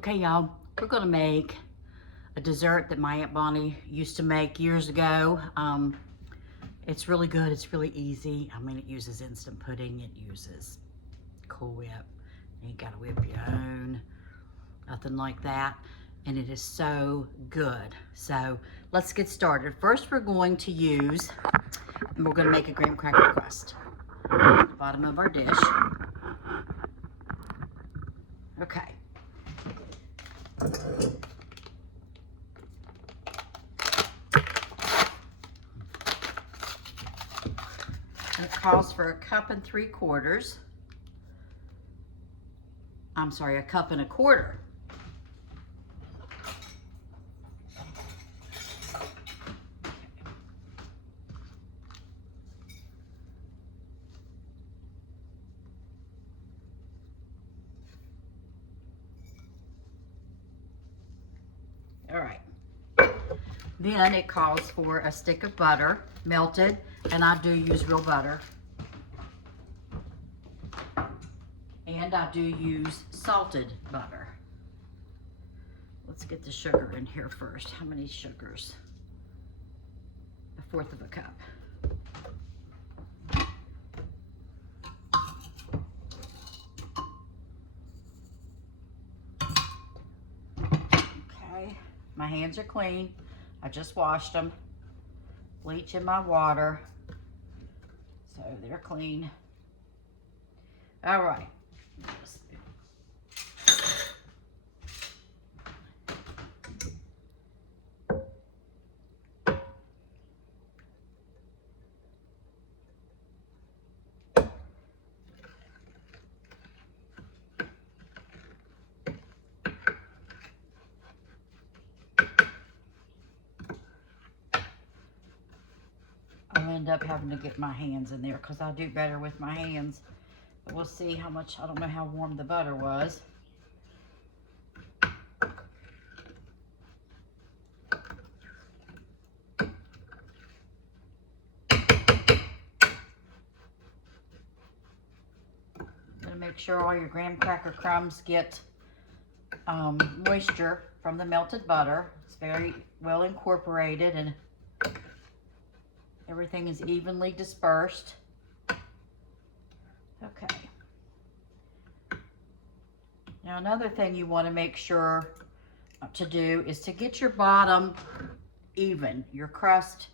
Okay, y'all, we're gonna make a dessert that my Aunt Bonnie used to make years ago. It's really good, it's really easy. I mean, it uses instant pudding, it uses Cool Whip. You gotta whip your own, nothing like that. And it is so good. So let's get started. First, we're going to use, and we're gonna make a graham cracker crust. At the bottom of our dish. Okay. And it calls for 1 3/4 cups. I'm sorry, 1 1/4 cups. All right. Then it calls for a stick of butter, melted, and I do use real butter. And I do use salted butter. Let's get the sugar in here first. How many sugars? 1/4 cup. Okay, my hands are clean. I just washed them. Bleach in my water. So they're clean. All right. I'll end up having to get my hands in there because I do better with my hands. But we'll see how much, I don't know how warm the butter was. Gonna make sure all your graham cracker crumbs get moisture from the melted butter. It's very well incorporated and everything is evenly dispersed. Okay. Now another thing you want to make sure to do is to get your bottom even, your crust,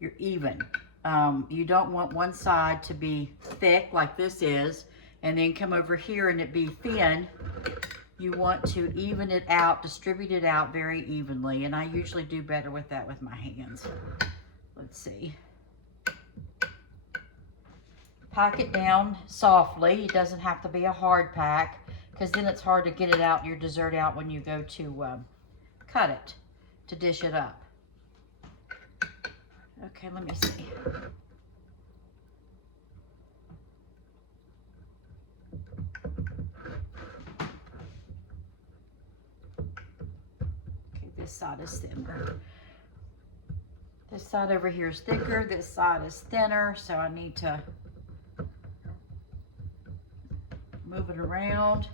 you're even. You don't want one side to be thick like this is and then come over here and it be thin. You want to even it out, distribute it out very evenly, and I usually do better with that with my hands. Let's see. Pack it down softly. It doesn't have to be a hard pack because then it's hard to get it out, your dessert out when you go to cut it, to dish it up. Okay, let me see. Okay, this side is thinner. This side over here is thicker, this side is thinner, so I need to move it around.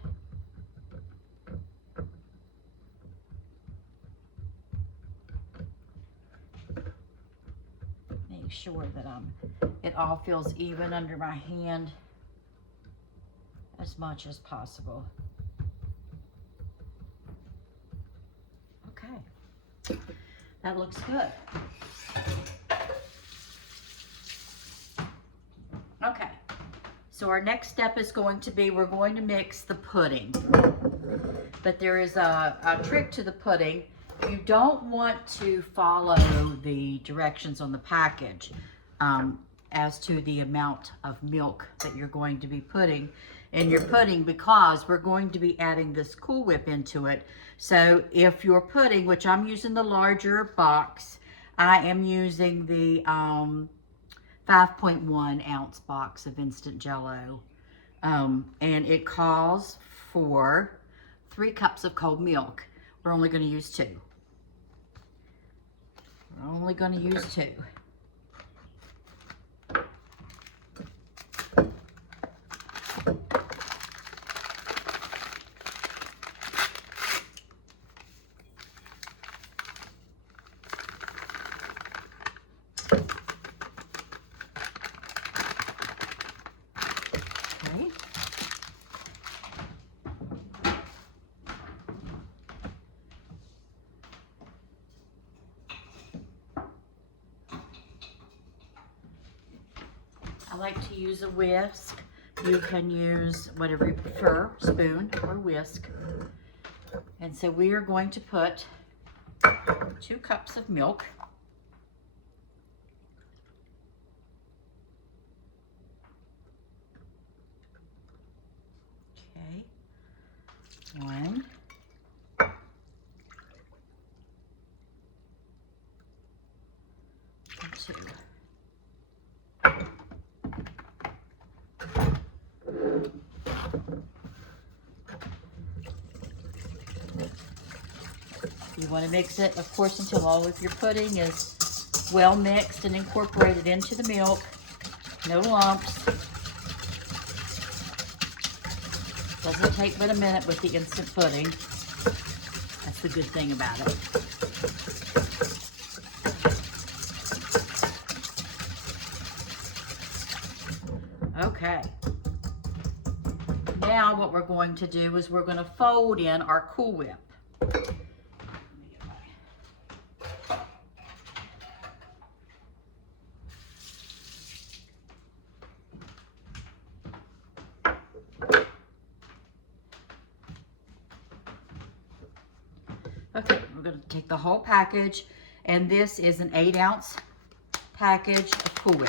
Make sure that it all feels even under my hand as much as possible. Okay, that looks good. Okay, so our next step is going to be, we're going to mix the pudding. But there is a trick to the pudding. You don't want to follow the directions on the package as to the amount of milk that you're going to be putting in your pudding, because we're going to be adding this Cool Whip into it. So if you're pudding, which I'm using the larger box, I am using the 5.1 ounce box of instant Jell-O. And it calls for 3 cups of cold milk. We're only going to use 2. We're only going to use 2. like to use a whisk. You can use whatever you prefer, spoon or whisk. And so we are going to put 2 cups of milk. Okay, 1. 2. You want to mix it, of course, until all of your pudding is well mixed and incorporated into the milk. No lumps. Doesn't take but a minute with the instant pudding. That's the good thing about it. Okay. Now what we're going to do is we're going to fold in our Cool Whip. Okay, we're going to take the whole package, and this is an 8-ounce package of Cool Whip.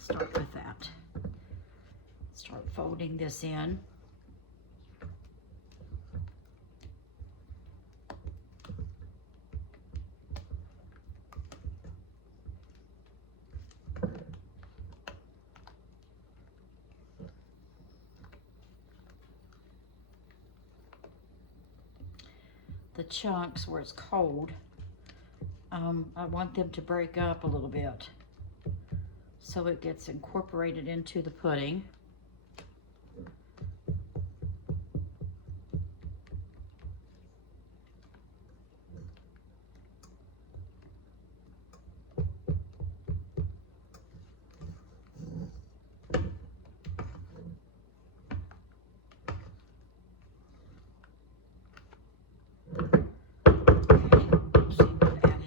Start with that. Start folding this in. The chunks where it's cold, I want them to break up a little bit so it gets incorporated into the pudding.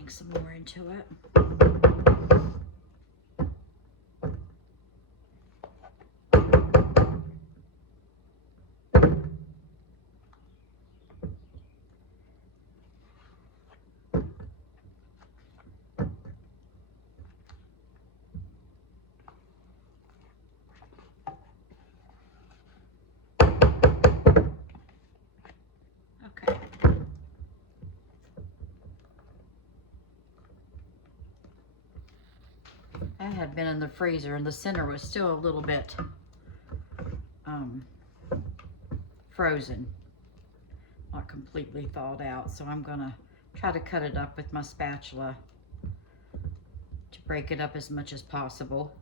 Some more into it. Okay. That had been in the freezer, and the center was still a little bit frozen, not completely thawed out. So I'm gonna try to cut it up with my spatula to break it up as much as possible.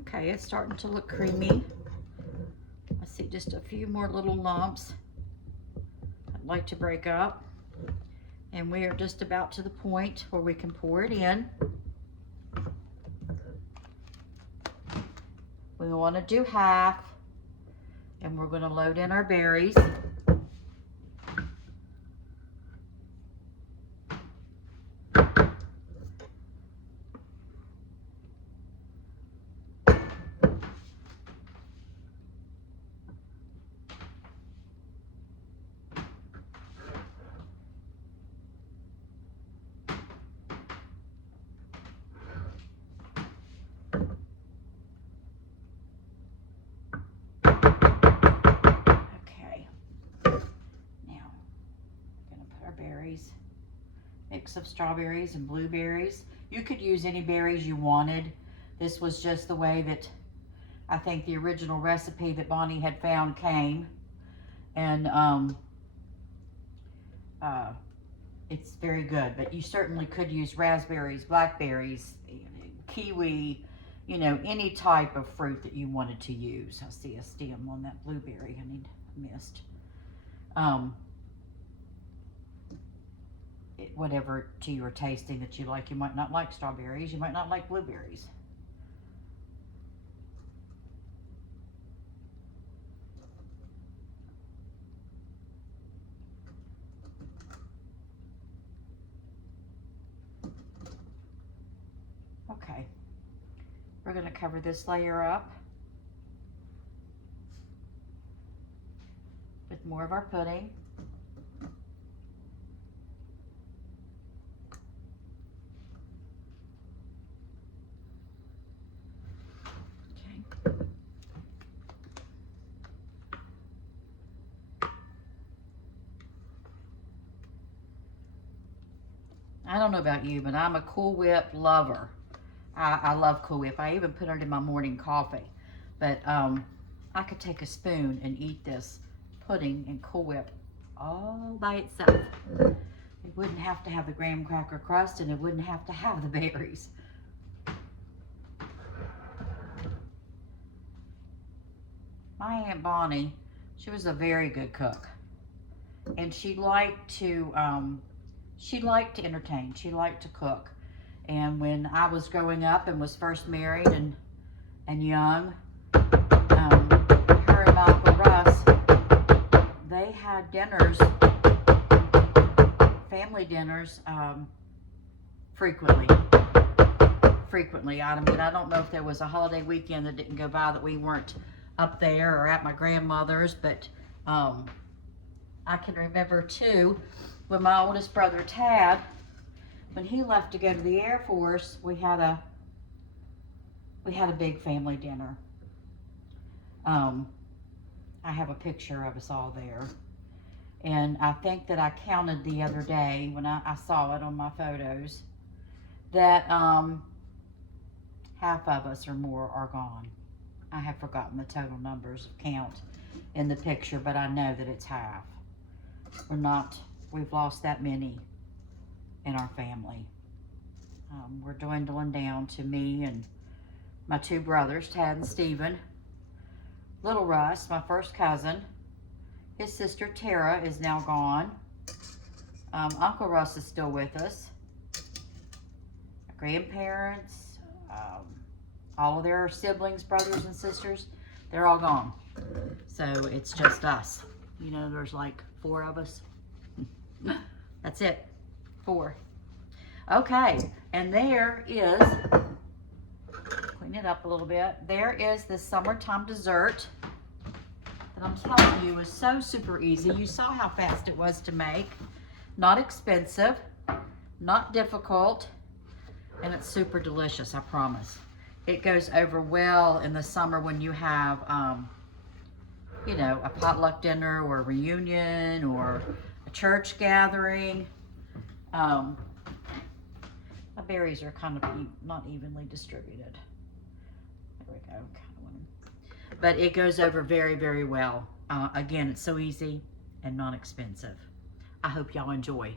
Okay, it's starting to look creamy. I see just a few more little lumps I'd like to break up. And we are just about to the point where we can pour it in. We want to do half, and we're going to load in our berries. mix of strawberries and blueberries. You could use any berries you wanted. This was just the way that I think the original recipe that Bonnie had found came. And it's very good, but you certainly could use raspberries, blackberries, kiwi, you know, any type of fruit that you wanted to use. I see a stem on that blueberry I missed. Whatever to your tasting that you like. You might not like strawberries, you might not like blueberries. Okay, we're going to cover this layer up with more of our pudding. Okay. I don't know about you, but I'm a Cool Whip lover. I love Cool Whip. I even put it in my morning coffee. But I could take a spoon and eat this pudding and Cool Whip all by itself. It wouldn't have to have the graham cracker crust, and it wouldn't have to have the berries. My Aunt Bonnie, she was a very good cook. And she liked to entertain. She liked to cook. And when I was growing up and was first married and young, her and my Uncle Russ, they had dinners, family dinners, frequently. I mean, I don't know if there was a holiday weekend that didn't go by that we weren't up there or at my grandmother's, but I can remember too, when my oldest brother Tad, when he left to go to the Air Force, we had a big family dinner. I have a picture of us all there. And I think that I counted the other day when I saw it on my photos that half of us or more are gone. I have forgotten the total numbers of count in the picture, but I know that it's half. We've lost that many in our family. We're dwindling down to me and my two brothers, Tad and Stephen. Little Russ, my first cousin, his sister Tara is now gone. Uncle Russ is still with us. My grandparents, all of their siblings, brothers and sisters, they're all gone. So it's just us. You know, there's like 4 of us. That's it, 4. Okay, and there is, clean it up a little bit. There is this summertime dessert that I'm telling you is so super easy. You saw how fast it was to make. Not expensive, not difficult, and it's super delicious, I promise. It goes over well in the summer when you have, you know, a potluck dinner or a reunion or a church gathering. My berries are kind of not evenly distributed. There we go. But it goes over very, very well. Again, it's so easy and not expensive. I hope y'all enjoy.